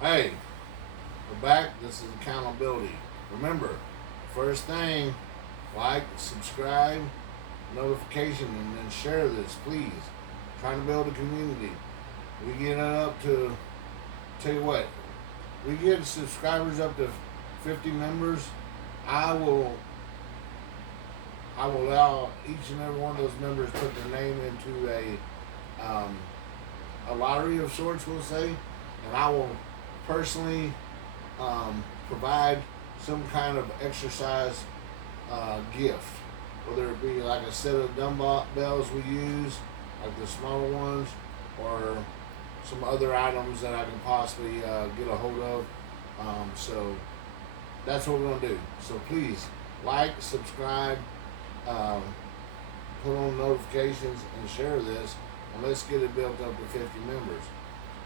Hey, we're back. This is accountability. Remember, first thing, like, subscribe, notification, and then share this, please. Trying to build a community. We get it up to, tell you what, we get subscribers up to 50 members. I will, I will allow each and every one of those members put their name into a lottery of sorts, we'll say, and I will personally provide some kind of exercise gift, whether it be like a set of dumbbells we use, like the smaller ones, or some other items that I can possibly get a hold of. So that's what we're gonna do. So please like, subscribe, um, put on notifications, and share this, and let's get it built up to 50 members.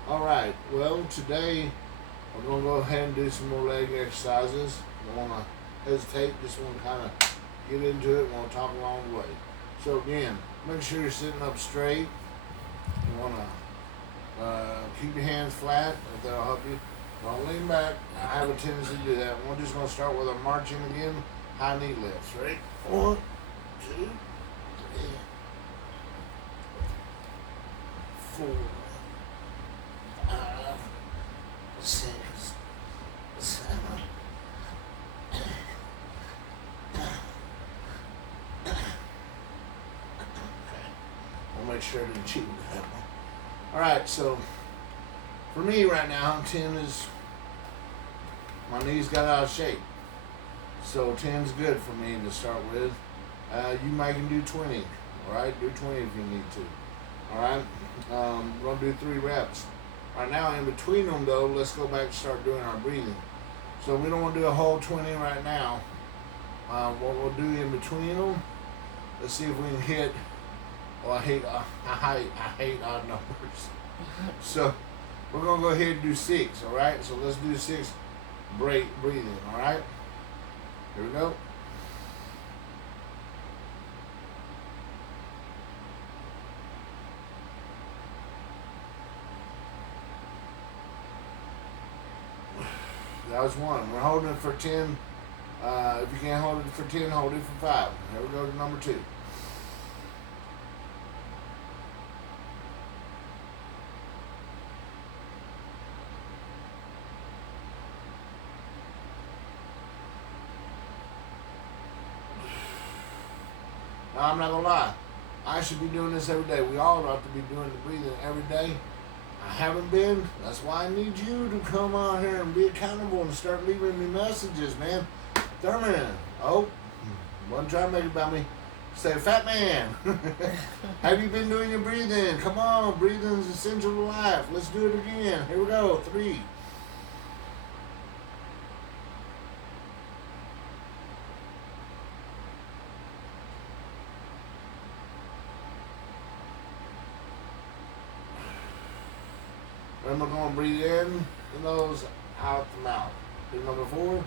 All right. Well, today we're gonna go ahead and do some more leg exercises. Don't want to hesitate. Just want to kind of get into it. Want to talk along the way. So again, make sure you're sitting up straight. You want to keep your hands flat. If that'll help you. Don't lean back. I have a tendency to do that. We're just gonna start with our marching again. High knee lifts. Right. 1, 2, 3, 4, 5, 6, 7. I'll make sure I didn't cheat with that one. All right, so for me right now, 10 is my knees got out of shape, so 10's good for me to start with. You might can do 20. All right, do 20 if you need to. All right, we're gonna do 3 reps. Right now, in between them though, let's go back and start doing our breathing. So we don't want to do a whole 20 right now. What we'll do in between them, let's see if we can hit. Well, I hate odd numbers. So we're gonna go ahead and do 6. All right. So let's do 6. Breathing. All right. Here we go. That was 1. We're holding it for 10. If you can't hold it for 10, hold it for 5. Here we go to number 2. Now, I'm not gonna lie. I should be doing this every day. We all ought to be doing the breathing every day. I haven't been. That's why I need you to come out here and be accountable and start leaving me messages, man. Thurman. Oh, one try to make it about me. Say, fat man. Have you been doing your breathing? Come on, breathing is essential to life. Let's do it again. Here we go. 3. Remember, going to breathe in the nose, out the mouth. Do number 4.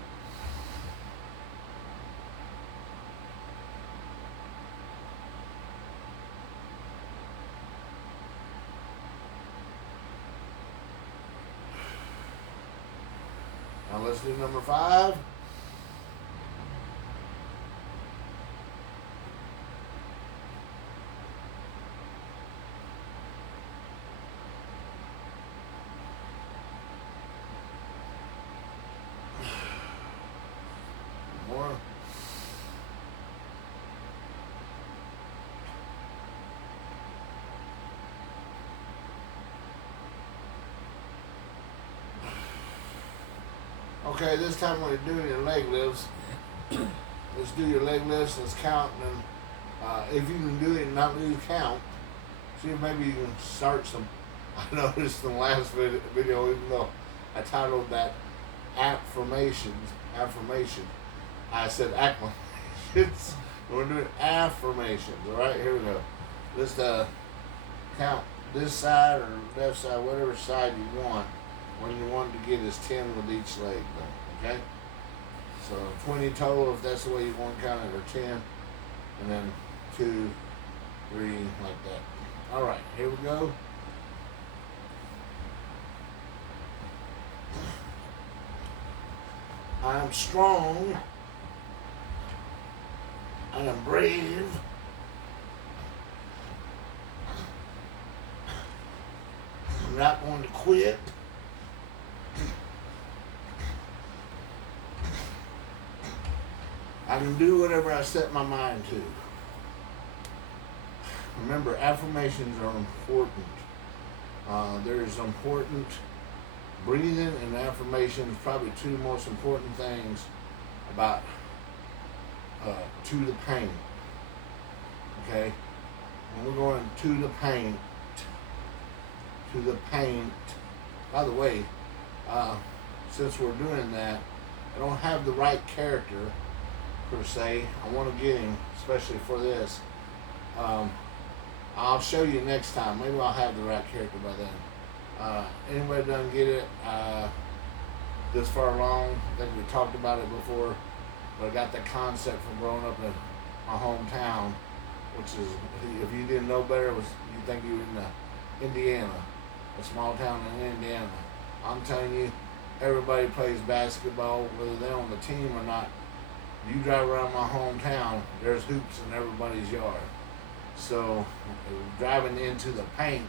Now let's do number 5. More. Okay, this time when you're doing your leg lifts, let's do your leg lifts. Let's count, and if you can do it and not lose count, see if maybe you can start some. I noticed in the last video, even though I titled that affirmation, I said acclamations. We're doing affirmations. All right, here we go. Let's count this side or left side, whatever side you want. When you want to get is 10 with each leg, though. Okay. So 20 total if that's the way you want to count it, or 10, and then 2, 3, like that. All right, here we go. I am strong. I am brave. I'm not going to quit. I can do whatever I set my mind to. Remember, affirmations are important. There's important breathing and affirmations, probably two most important things about to the paint. Okay? And we're going to the paint. To the paint. By the way, since we're doing that, I don't have the right character per se. I want to get him, especially for this. I'll show you next time. Maybe I'll have the right character by then. Anybody doesn't get it this far along? I think we talked about it before, but I got the concept from growing up in my hometown, which is, if you didn't know better, you'd think you were in Indiana, a small town in Indiana. I'm telling you, everybody plays basketball, whether they're on the team or not. You drive around my hometown, there's hoops in everybody's yard. So driving into the paint,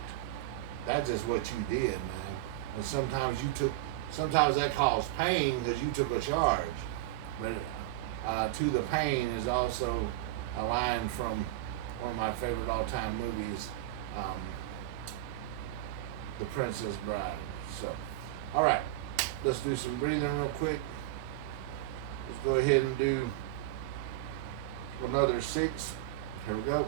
that's just what you did, man. And sometimes that caused pain because you took a charge. But To the Pain is also a line from one of my favorite all-time movies, The Princess Bride. So, all right, let's do some breathing real quick. Let's go ahead and do another 6. Here we go.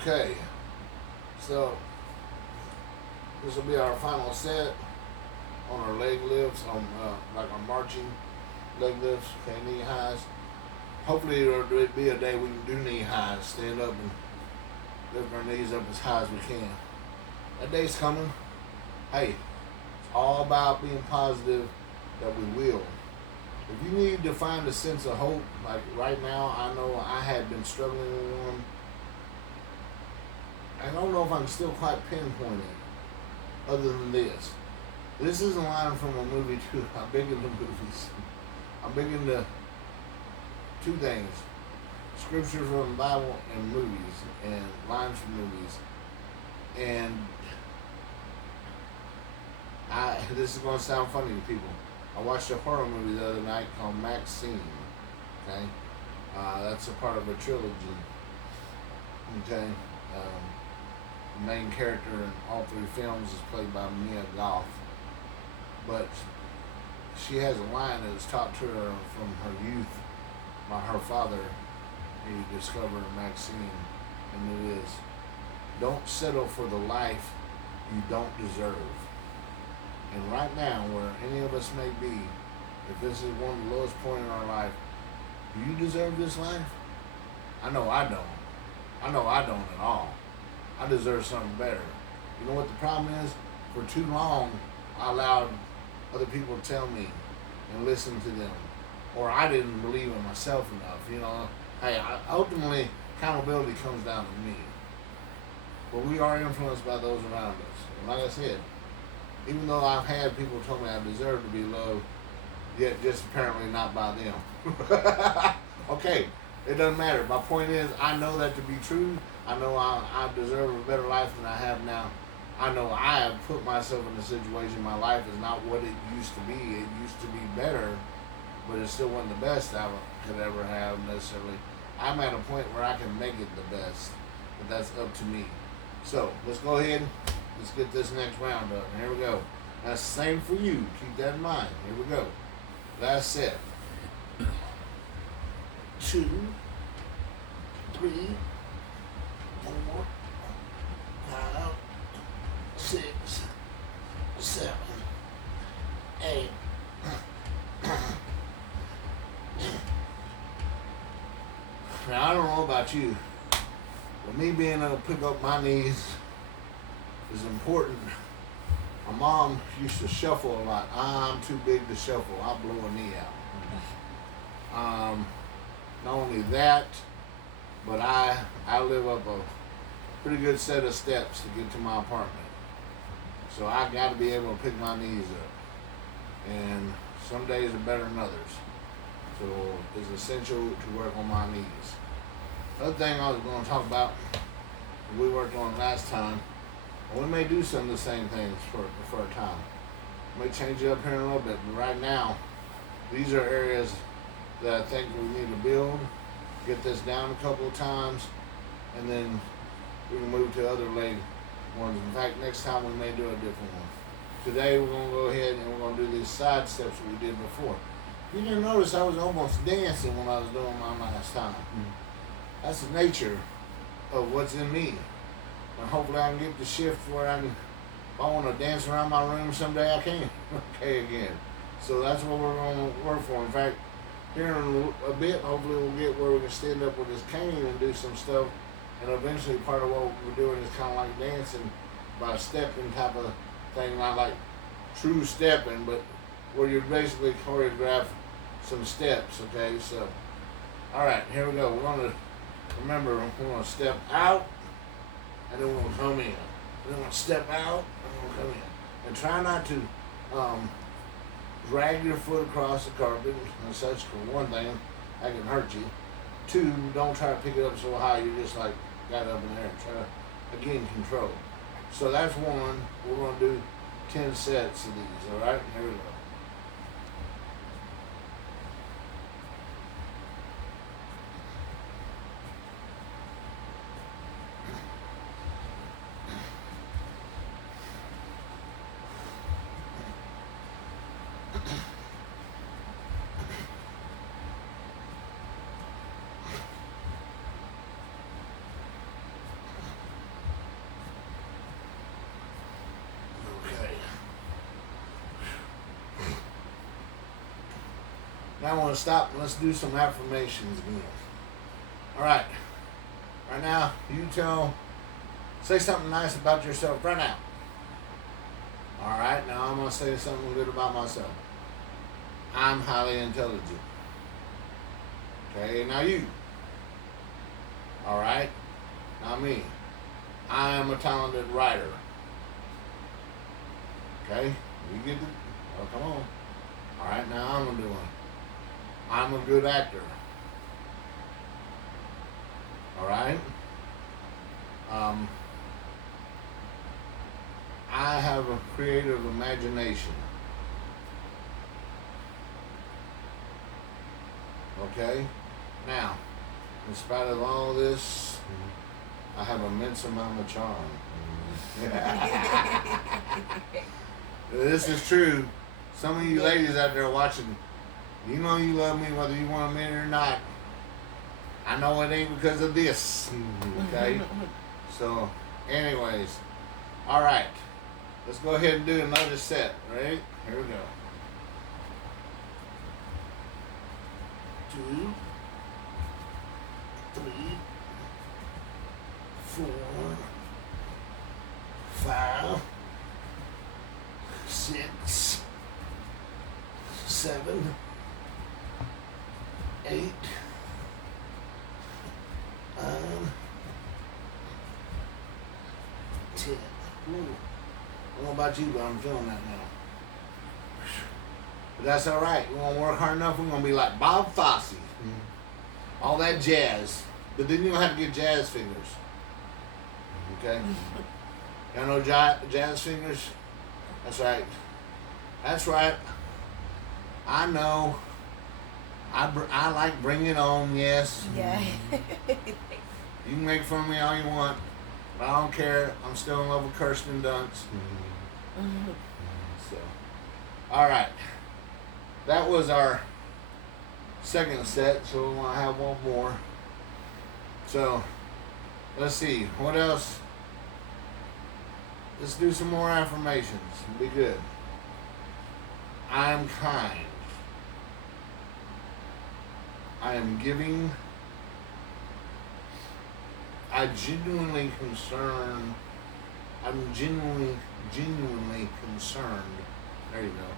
Okay, so this will be our final set on our leg lifts, on like our marching leg lifts, okay, knee highs. Hopefully it'll be a day we can do knee highs, stand up and lift our knees up as high as we can. That day's coming. Hey, it's all about being positive that we will. If you need to find a sense of hope, like right now, I know I had been struggling with one. I don't know if I can still quite pinpoint it, other than this. This is a line from a movie too. I'm big into movies. I'm big into two things: scripture from the Bible and movies, and lines from movies. And this is going to sound funny to people. I watched a horror movie the other night called Maxine. Okay, that's a part of a trilogy. Okay. The main character in all 3 films is played by Mia Goth, but she has a line that was taught to her from her youth by her father. He discovered Maxine, and it is, don't settle for the life you don't deserve. And right now, where any of us may be, if this is one of the lowest points in our life, do you deserve this life? I know I don't. I know I don't at all. I deserve something better. You know what the problem is? For too long, I allowed other people to tell me and listen to them. Or I didn't believe in myself enough. You know, hey, ultimately, accountability comes down to me. But we are influenced by those around us. And like I said, even though I've had people tell me I deserve to be loved, yet just apparently not by them. Okay, it doesn't matter. My point is, I know that to be true. I know I deserve a better life than I have now. I know I have put myself in a situation. My life is not what it used to be. It used to be better, but it still wasn't the best I could ever have necessarily. I'm at a point where I can make it the best, but that's up to me. So let's go ahead. Let's get this next round up. Here we go. That's the same for you. Keep that in mind. Here we go. Last set. 2, 3, 4, 5, 6, 7, 8. Now I don't know about you, but me being able to pick up my knees is important. My mom used to shuffle a lot. I'm too big to shuffle. I'll blow a knee out. Not only that, but I live up a pretty good set of steps to get to my apartment. So I got to be able to pick my knees up. And some days are better than others. So it's essential to work on my knees. Other thing I was going to talk about, we worked on last time, we may do some of the same things for a time. We may change it up here in a little bit, but right now, these are areas that I think we need to build, get this down a couple of times, and then we can move to other leg ones. In fact, next time we may do a different one. Today we're going to go ahead and we're going to do these side steps that we did before. You didn't notice I was almost dancing when I was doing mine last time. Mm-hmm. That's the nature of what's in me. And hopefully I can get the shift where I can, if I want to dance around my room someday, I can. Okay, again. So that's what we're going to work for. In fact, here in a bit, hopefully we'll get where we can stand up with this cane and do some stuff. And eventually part of what we're doing is kind of like dancing by stepping type of thing, not like true stepping, but where you basically choreograph some steps, okay? So, all right, here we go. We're going to, remember, we're going to step out, and then we're going to come in. Then we're going to step out, and we're going to come in. And try not to drag your foot across the carpet and such, for one thing, that can hurt you. 2, don't try to pick it up so high you just like got up in there. Try to, again, control. So that's 1. We're going to do 10 sets of these, all right? Here we go. Now I want to stop and let's do some affirmations again. All right. Right now, say something nice about yourself right now. All right. Now I'm going to say something good about myself. I'm highly intelligent. Okay. Now you. All right. Now me. I am a talented writer. Okay. You get it? Oh, come on. All right. Now I'm going to do one. I'm a good actor. All right. I have a creative imagination. Okay. Now, in spite of all this, I have an immense amount of charm. This is true. Some of you ladies out there watching, you know you love me whether you want to admit it or not. I know it ain't because of this. Okay? So, anyways. All right. Let's go ahead and do another set. Ready? Here we go. 2, 3, 4, 5, 6, 7, 8, 9, 10. Ooh. I don't know about you, but I'm feeling that now. But that's all right. We're gonna work hard enough. We're gonna be like Bob Fosse, all that jazz. But then you don't have to get jazz fingers. Okay. Y'all know jazz fingers? That's right. That's right. I know. I like bring it on. Yes. Yeah. You can make fun of me all you want, but I don't care. I'm still in love with Kirsten Dunst. So, all right. That was our second set, so we'll have one more. So, let's see. What else? Let's do some more affirmations. Be good. I am kind. I am giving. I'm genuinely concerned. I'm genuinely concerned. There you go.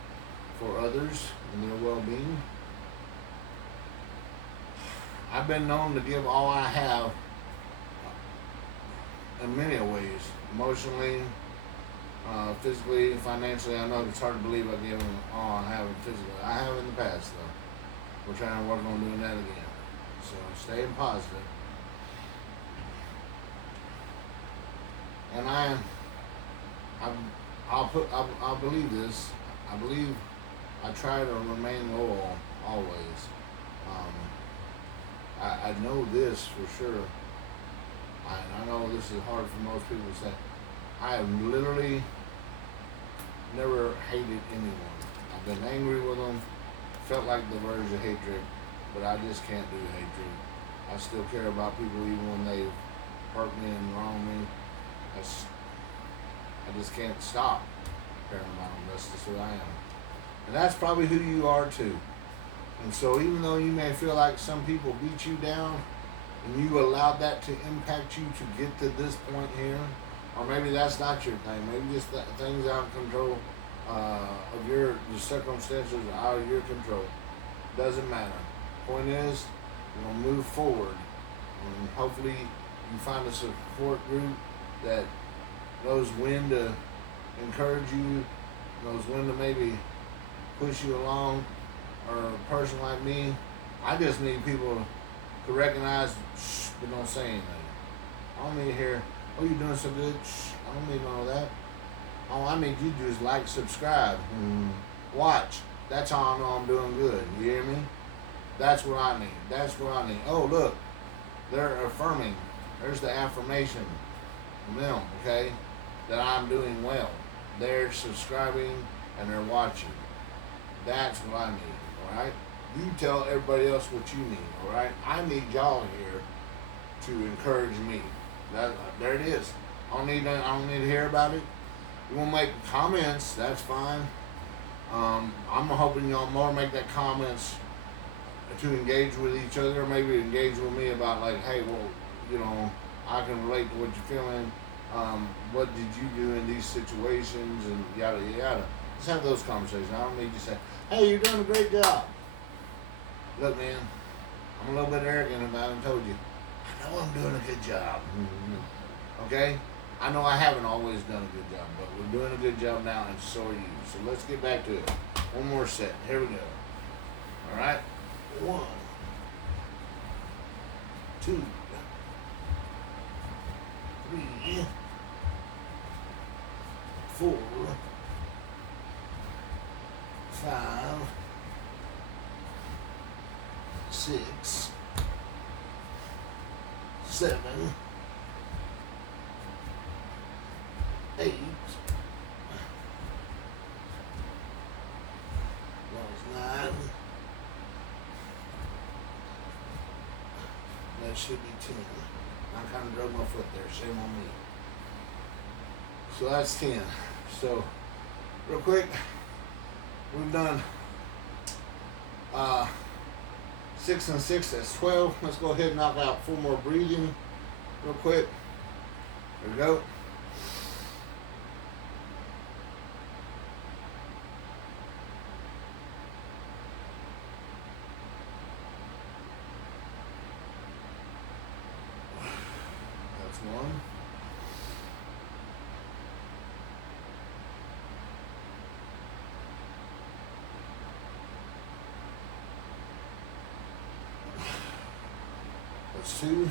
For others and their well-being. I've been known to give all I have in many ways. Emotionally, physically, financially. I know it's hard to believe I gave them all I have physically. I have in the past, though. We're trying to work on doing that again. So, staying positive. And I'll believe this. I believe I try to remain loyal always. I know this for sure. I know this is hard for most people to say. I have literally never hated anyone. I've been angry with them, felt like the verge of hatred, but I just can't do hatred. I still care about people even when they've hurt me and wronged me. I just can't stop caring about them. That's just who I am. And that's probably who you are too. And so even though you may feel like some people beat you down and you allowed that to impact you to get to this point here, or maybe that's not your thing, maybe just things out of control of the circumstances are out of your control. Doesn't matter. Point is, you're going to move forward. And hopefully you find a support group that knows when to encourage you, knows when to maybe push you along, or a person like me, I just need people to recognize, shh, but don't say anything. I don't need to hear, oh, you're doing so good, shh, I don't need none of that. All I need you to do is like, subscribe, watch. That's how I know I'm doing good. You hear me? That's what I need. That's what I need. Oh, look, they're affirming. There's the affirmation from them, okay, that I'm doing well. They're subscribing and they're watching. That's what I need, all right? You tell everybody else what you need, all right? I need y'all here to encourage me. There it is. I don't need to hear about it. You want to make comments, that's fine. I'm hoping y'all more make that comments to engage with each other, maybe engage with me about like, hey, well, I can relate to what you're feeling. What did you do in these situations and yada yada. Just have those conversations. I don't need to say, hey, you're doing a great job. Look, man, I'm a little bit arrogant about it. I told you. I know I'm doing a good job. Okay? I know I haven't always done a good job, but we're doing a good job now, and so are you. So let's get back to it. One more set. Here we go. All right? 1, 2, 3, 4, 5, 6, 7, 8. That was 9. That should be 10. I kind of drove my foot there. Shame on me. So that's 10. So, real quick, we've done 6 and 6. That's 12. Let's go ahead and knock out 4 more breathing real quick. There we go. That's 1. 2.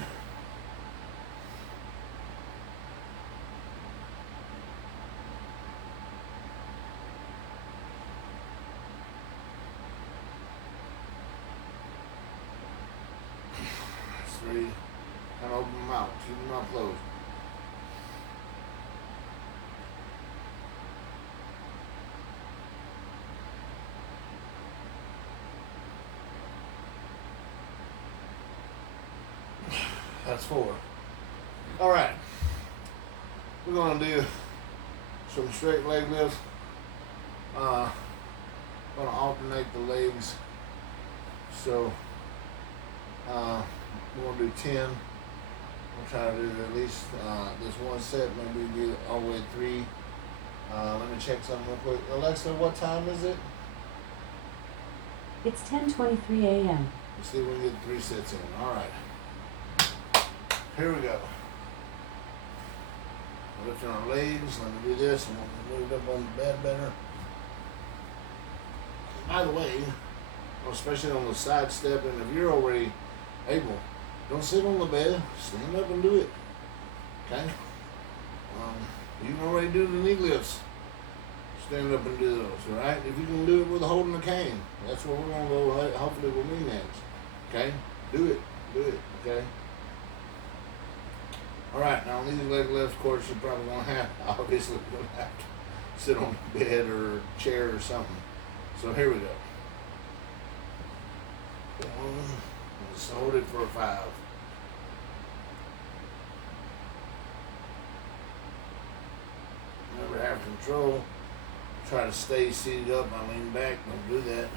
That's 3. And open them out. Keep them out closed. That's 4. All right. We're going to do some straight leg lifts. Going to alternate the legs. So we're going to do 10. We'll try to do at least this one set. Maybe do all the way 3. Let me check something real quick. Alexa, what time is it? It's 10:23 a.m. Let's see if we can get 3 sets in. All right. Here we go. We're lifting our legs. Let me do this, and we'll move it up on the bed better. By the way, especially on the side step, and if you're already able, don't sit on the bed. Stand up and do it. Okay? You can already do the knee lifts. Stand up and do those, all right? If you can do it with holding the cane, that's where we're going to go, hopefully with knee nails. Okay? Do it. Do it. Okay? All right, now on these leg lifts, of course, you're probably going to have, obviously, you're going to have to sit on a bed or chair or something. So here we go. 1, let's hold it for 5. Never have control. Try to stay seated up. I lean back. Don't do that.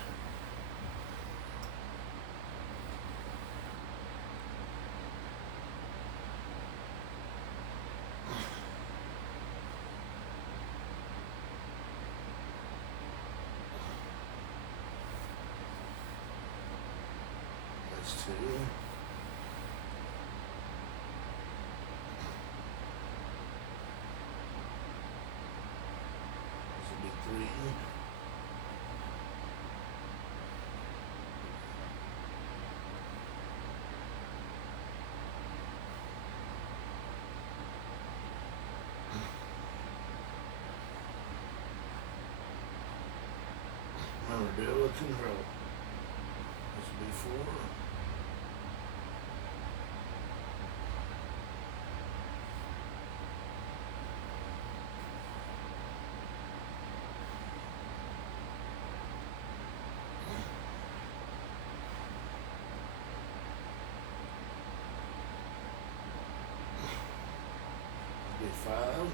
That's 2. This will be 3. Remember, deal with control. This will be 4. This will be 5.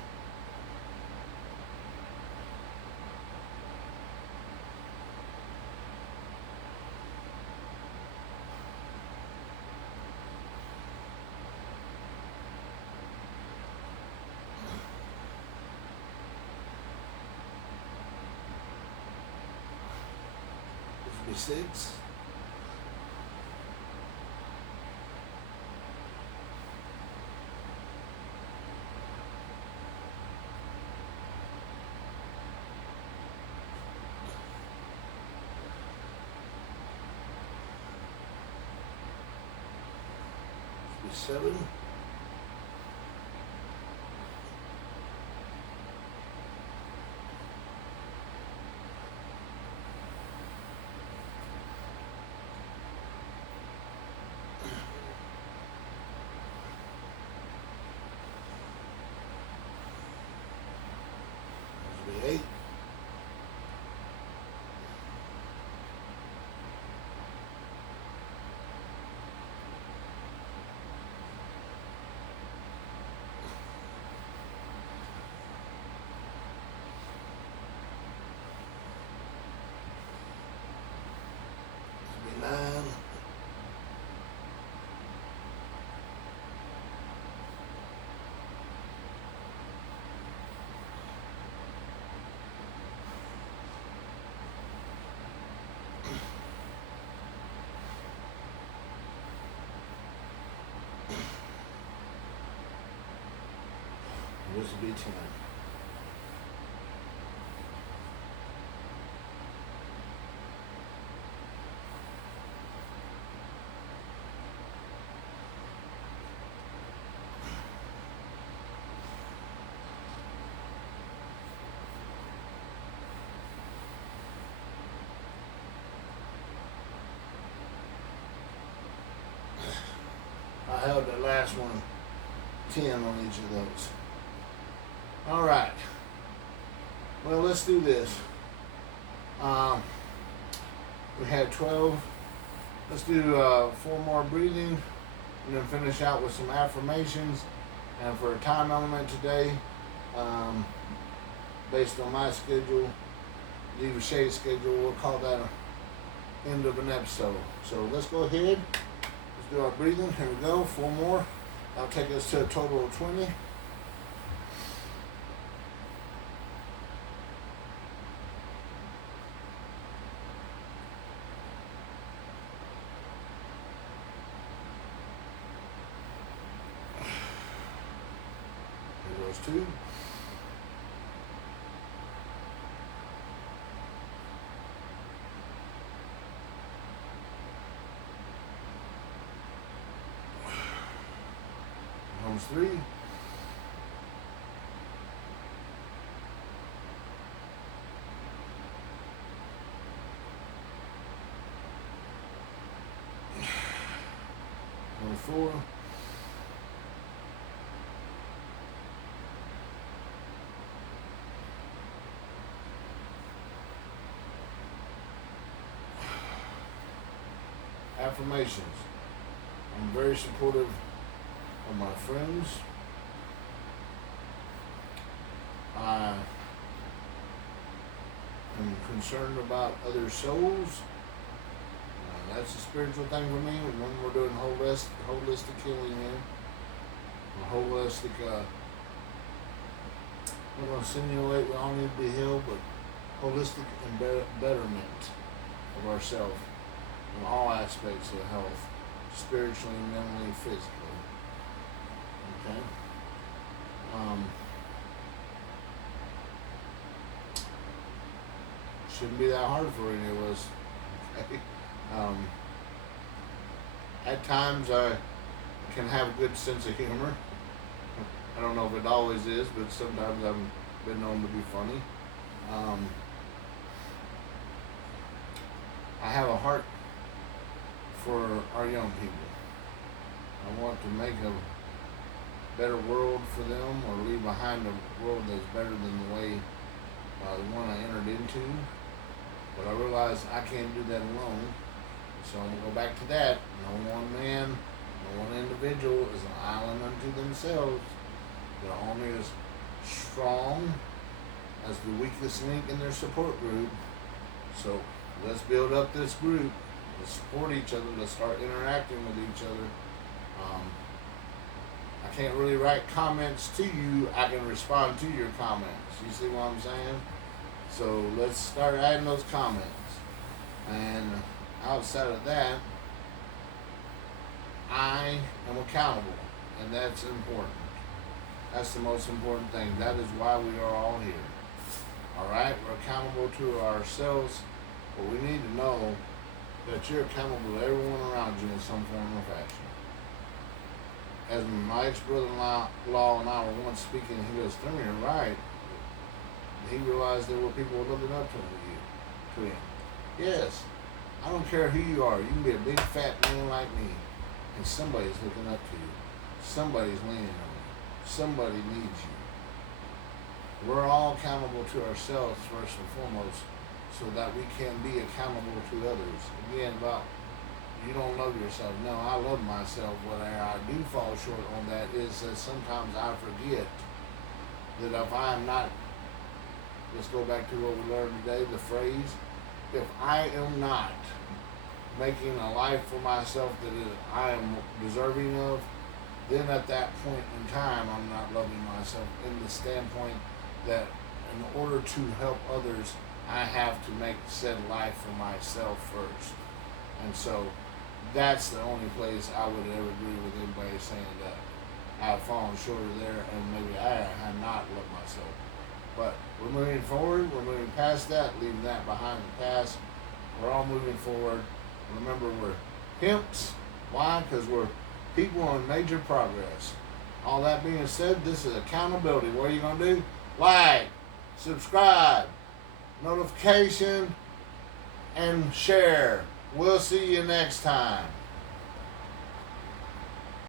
This will be 6. This will be 7. This will be 8. This will be 9. This will be 10. held that last one 10 on each of those. All right. Well, let's do this. We had 12. Let's do 4 more breathing and then finish out with some affirmations. And for a time element today, based on my schedule, Leader Shade schedule, we'll call that an end of an episode. So let's go ahead. Let's do our breathing. Here we go. 4 more. That'll take us to a total of 20. Here goes 2. Comes 3. Number 4. Affirmations. I'm very supportive of my friends. I am concerned about other souls. That's a spiritual thing for me. When we're doing holistic healing here, holistic. We're going to simulate we all need to be healed, but holistic and betterment of ourselves in all aspects of health, spiritually, mentally, physically. Okay. Shouldn't be that hard for any of us. Okay. At times I can have a good sense of humor. I don't know if it always is, but sometimes I've been known to be funny. I have a heart for our young people. I want to make a better world for them, or leave behind a world that's better than the way the one I entered into. But I realize I can't do that alone. So I'm going to go back to that. No one man, no one individual is an island unto themselves. They're only as strong as the weakest link in their support group. So let's build up this group. Let's support each other. Let's start interacting with each other. I can't really write comments to you. I can respond to your comments. You see what I'm saying? So let's start adding those comments. And outside of that, I am accountable. And that's important. That's the most important thing. That is why we are all here. Alright? We're accountable to ourselves. But we need to know that you're accountable to everyone around you in some form or fashion. As my ex-brother-in-law and I were once speaking, he goes, "Tell me, you're right." He realized there were people looking up to him. Yes. I don't care who you are. You can be a big fat man like me, and somebody's looking up to you. Somebody's leaning on you. Somebody needs you. We're all accountable to ourselves first and foremost, so that we can be accountable to others. Again, about you don't love yourself. No, I love myself. Where I do fall short on that is that sometimes I forget that if I am not, let's go back to what we learned today, the phrase, if I am not making a life for myself that I am deserving of, then at that point in time, I'm not loving myself in the standpoint that in order to help others, I have to make said life for myself first. And so that's the only place I would ever agree with anybody saying that I have fallen short of there and maybe I have not loved myself. But we're moving forward. We're moving past that, leaving that behind the past. We're all moving forward. Remember, we're pimps. Why? Because we're people in major progress. All that being said, this is accountability. What are you going to do? Like, subscribe, notification, and share. We'll see you next time.